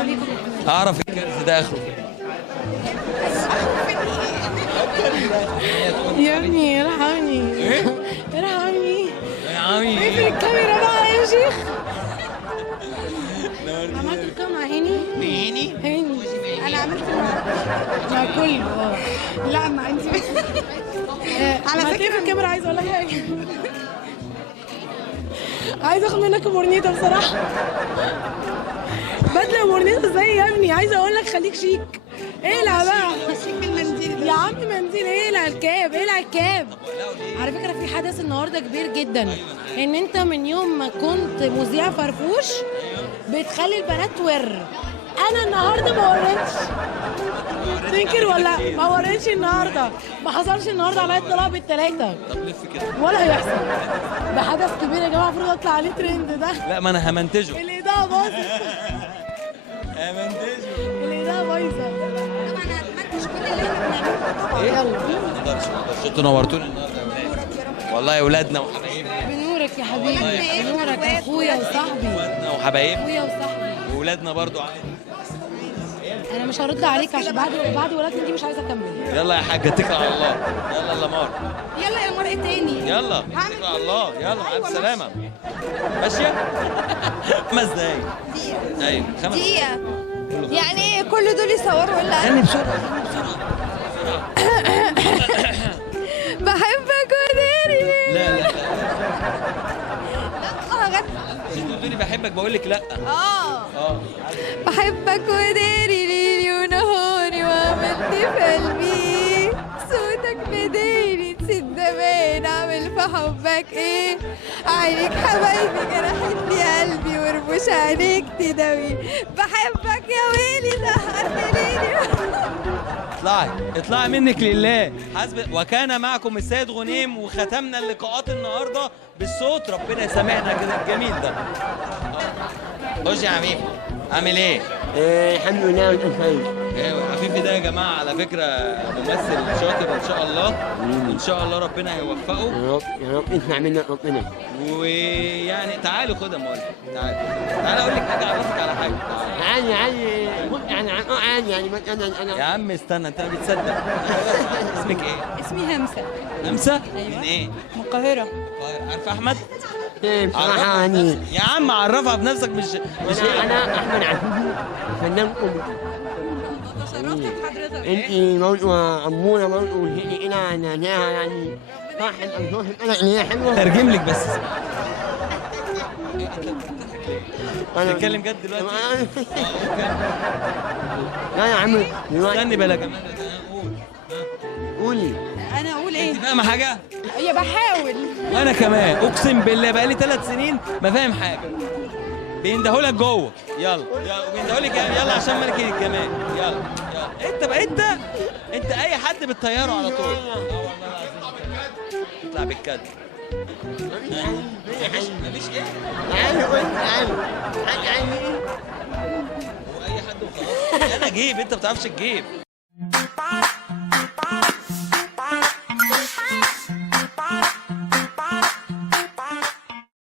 عليكم. اعرف الكرز ده اخره يا ابني ارحمني. ارحمني. يا عمي اقفل الكاميرا بقى يا شيخ. عملت كام مع هاني؟ هاني انا عملت مع كله. لا ما انت على فكره الكاميرا عايزه اقول لك حاجه. عايزه اخد منك بورنيطه بصراحه. بدله بورنيطه ازاي يا ابني؟ عايزه اقول لك خليك شيك. اقلع بقى شيك بالمنديل يا عم. منديل اقلع الكاب. اقلع الكاب. على فكره في حدث النهارده كبير جدا، ان انت من يوم ما كنت مذيع فرفوش بتخلي البنات ور. انا النهارده ما وريتش. تنكر ولا ما وريتش النهارده؟ ما حصلش النهارده عليا اطلاع بالثلاثه. طب لف كده ولا هيحصل. ده حدث كبير يا جماعه، المفروض اطلع عليه ترند ده. لا ما انا همنتجه. الاضاءه باظت. همنتجه. الاضاءه بايظه. طبعا هتمنتج كل اللي احنا بنعمله طبعا. يلا ما اقدرش انتوا نورتوني النهارده يا ولاد. والله يا ولادنا وحبايبنا. بنورك يا حبيبي. بنورك اخويا وصاحبي. ولادنا وحبايبنا اخويا وصاحبي. وولادنا برضو عادي. انا مش هرد عليك عشان بعد ولادنا دي مش عايزه اكمل. يلا يا حاجه اتكل على الله. يلا يا لمار. يلا يا مرء تاني. يلا اتكل على الله. يلا مع السلامه. ماشيه 5 دقايق. دقيقة. ايوه 5 دقيقة. يعني كل دول يصوروا ولا غني بسرعه. بحبك وداري ليه؟ لا لا اه غني. انت بتقولي بحبك بقول لك لا. اه بحبك وداري ليلي ونهاري وعملت في قلبي صوتك بداري نسيت زمان اعمل في حبك ايه عينيك حبايبي جرحت لي قلبي ورموش عينيك تداوي بحبك يا ويلي زهقتني. اطلعي منك لله. حسب وكان معكم السيد غنيم، وختمنا اللقاءات النهارده بالصوت. ربنا يسامحنا كده الجميل ده. خش يا حبيبي. عامل ايه؟ الحمد لله وانت بخير. عفيفي ده يا جماعه على فكره ممثل شاطر ان شاء الله، وان شاء الله ربنا هيوفقه. يا رب يا رب اسمع منك ربنا. ويعني تعالوا خد يا مولى. تعالى اقول لك حاجه، اعرفك على حاجه. عادي عادي يعني انا يا عم استنى انت ما بتصدق. اسمك ايه؟ اسمي همسه. همسه؟ أيوة. من ايه؟ من القاهره. عارفه احمد؟ بصراحه يعني يا عم عرفها بنفسك. مش هي. انا احمد عفيفي فنان كوميدي. تشرفت بحضرتك. انت برضه اموره برضه وجيتي كده نعناها يعني صاحب الانفاس انا اللي هي حلوه. ترجم لك بس. تتكلم جد دلوقتي؟ لا يا عم استني بلا جمال. قولي. انا اقول ايه؟ انت فاهمه حاجه؟ هي بحاول. وانا كمان اقسم بالله بقالي 3 سنين ما فاهم حاجه. بيندهولك جوه. يلا بيندهولك يلا عشان ملك الجمال. يلا انت بقى انت اي حد بتطيره على طول. والله العظيم اطلع بالكد. مفيش ايه؟ عادي قلت عادي هو اي حد وخلاص. انا جيب انت ما بتعرفش تجيب.